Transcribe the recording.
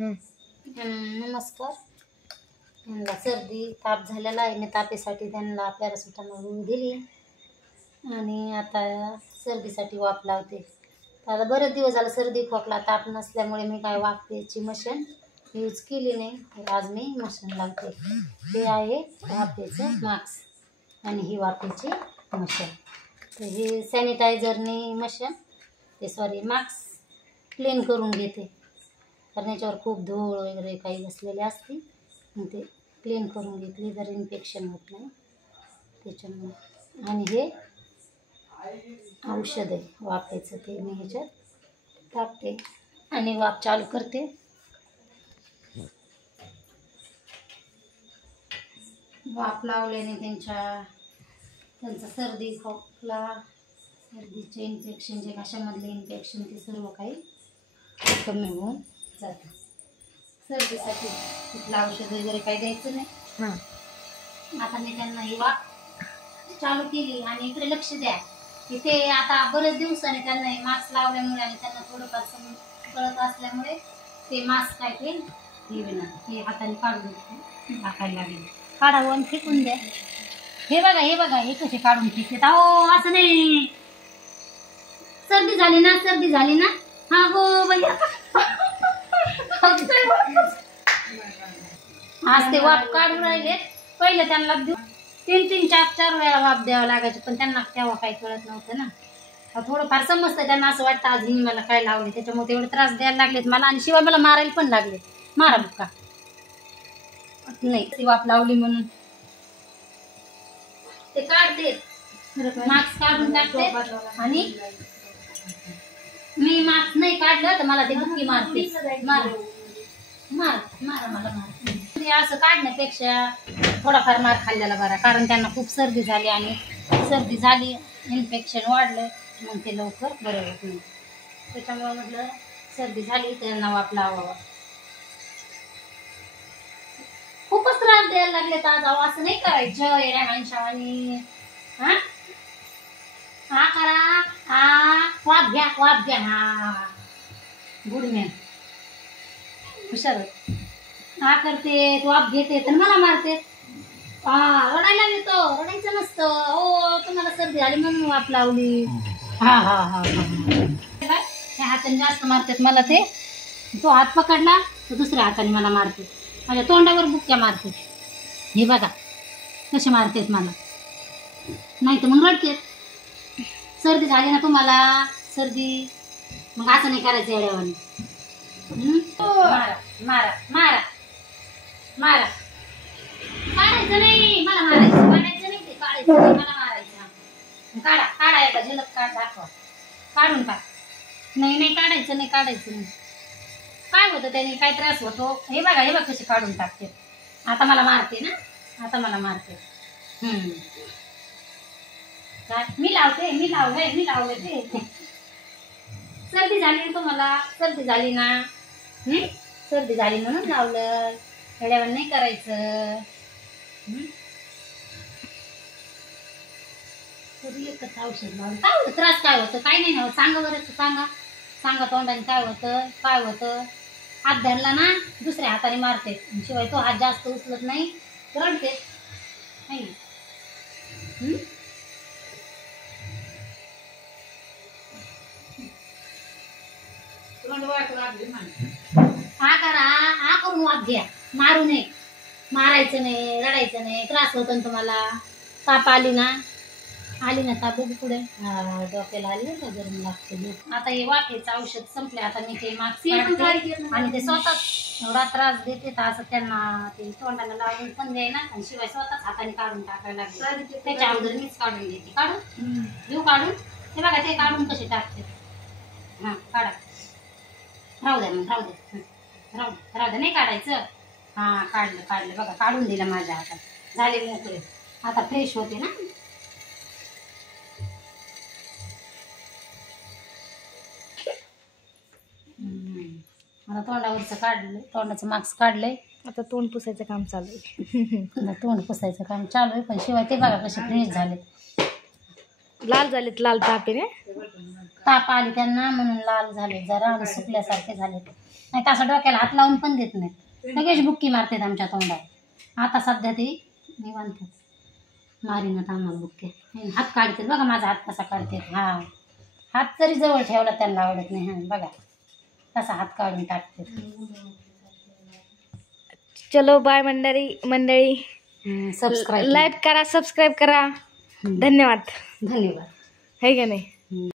नमस्कार. त्यांना सर्दी ताप झालेला आहे. मी तापेसाठी त्यांना पॅरासिटामॉल दिली आणि आता सर्दीसाठी वाफ लावते. आता बरेच दिवस झालं सर्दी खोकला ताप नसल्यामुळे मी काय वाफेची मशीन यूज केली नाही. आज मी मशीन लावते. हे आहे वाफेचं मास्क आणि ही वाफेची मशीन. तर हे सॅनिटायझरनी मशीन मास्क क्लीन करून घेते, कारण याच्यावर खूप धूळ वगैरे काही बसलेले असते. मग ते क्लीन करून घेतली तर इन्फेक्शन होत नाही त्याच्यामुळे. आणि हे औषध आहे वाफेचं, ते मी ह्याच्यात टाकते आणि वाफ चालू करते. वाफ लावल्याने त्यांचा सर्दी खोकला सर्दीचे इन्फेक्शन जे घशामधले इन्फेक्शन ते सर्व काही कमी होऊन जातं. सर्दीसाठी कुठलं औषध वगैरे काही द्यायचं नाही. आता मी त्यांना ही वाफ चालू केली आणि इकडे लक्ष द्या. इथे आता बरेच दिवसाने त्यांना हे मास्क लावल्यामुळे आणि त्यांना थोडंफार कळत असल्यामुळे ते मास्क काय ते हे हाताने काढून टाकायला लागले. काढावं आणि फेकून द्या. हे बघा हे कसे काढून फेकतात. अहो असं नाही. सर्दी झाली ना हा गो बाई. आज ते वाफ काढून राहिले. पहिले त्यांना 3-3, 4-4 वेळा वाफ द्यावं लागायची, पण त्यांना तेव्हा काही कळत नव्हतं ना. थोडंफार समजतं त्यांना. असं वाटतं आज हिने मला काय लावले, त्याच्यामुळे तेवढे त्रास द्यायला लागलेत मला. आणि शिवाय मला मारायला पण लागले. मारा बुक्का नाही ती वाफ लावली म्हणून ते काढते. मास्क काढून टाकते आणि मी मास्क नाही काढलं तर मला ते बुक्की मारते. मारा मला मारते. असं काढण्यापेक्षा थोडाफार मार खाल्ल्याला बरा, कारण त्यांना खूप सर्दी झाली आणि सर्दी झाली इन्फेक्शन वाढलं मग ते लवकर बरं होत नाही. त्याच्यामुळे म्हटलं सर्दी झाली त्यांना वाफ लावावा. खूपच त्रास द्यायला लागले तर आज असं नाही करायचं. येड्या माणसावानी हा करा. वाफ घ्या. हा गुड मॅन हुशार हा करते. वाफ घेते तर मला मारते. रडायला येतो. रडायचं नसतं. हो तुम्हाला सर्दी झाली म्हणून वाफ लावली. हा त्या हाताने जास्त मारतात मला. ते तो हात पकडला तर दुसऱ्या हाताने मला मारते. माझ्या तोंडावर बुक्क्या मारते. हे बघा कसे मारतात मला. नाही तर मग रडते. सर्दी झाली ना तुम्हाला सर्दी, मग असं नाही करायचं येड्यावानी. मारा काढायचं नाही मला मारायचं. काढायचं नाही ते काढायचं नाही मला मारायचं. काढा एका झलक काढ दाखवा. काढून टाक. नाही काढायचं नाही काय होतं त्याने काय त्रास होतो. हे बघा कसे काढून टाकते. आता मला मारते ना. मी लावले ते. सर्दी झाली ना तुम्हाला. सर्दी झाली ना. सर्दी झाली म्हणून लावलं. येड्यावर नाही करायचं. एकच औषध लावलं. काय होतं त्रास काय होतं काय नाही ना. सांगा बरं. सांगा तोंडाने काय होतं. हात धरला ना दुसऱ्या हाताने मारते. शिवाय तो हात जास्त उचलत नाही रडते. हा करा. हा करून वाफ घ्या. मारू नये. मारायचं नाही रडायचं नाही. त्रास होतो ना तुम्हाला. ताप आली ना ताप पुढे डोक्याला आली का गरम लागते. आता हे वाफेचं औषध संपले. आता मी ते मास्क आणि ते स्वतःच एवढा त्रास देते तर असं त्यांना ते तोंडाला लावून पण द्यायला आणि शिवाय स्वतःच हाताने काढून टाकायला लागले. त्याच्या अगोदर मीच काढून देते. काढून हे बघा ते काढून कसे टाकते. काढा. राहू द्या नाही काढायचं. काढलं बघा. काढून दिलं माझ्या हातात. झाले मोकळे. आता फ्रेश होते ना. आता तोंडावरचं काढलं. तोंडाचं मास्क काढलंय. आता तोंड पुसायचं काम चालू आहे. तोंड पुसायचं काम चालू आहे. पण शिवाय ते बघा कसे फ्रेश झाले. लाल झालेत. लाल तापेने ताप आली त्यांना म्हणून लाल झाले जरा आणि सुकल्यासारखे झाले. नाही तर असं डोक्याला हात लावून पण देत नाहीत, लगेच बुक्की मारतात आमच्या तोंडात. आता सध्या ते निवांत मारीनात आम्हाला बुक्के. हात काढतात बघा, माझा हात कसा काढतात. हा, हात जरी जवळ ठेवला त्यांना आवडत नाही. हा बघा कसा हात काढून टाकते. चलो बाय मंडळी. सबस्क्राईब लाईक करा, सबस्क्राईब करा. धन्यवाद. धन्यवाद. है का नाही?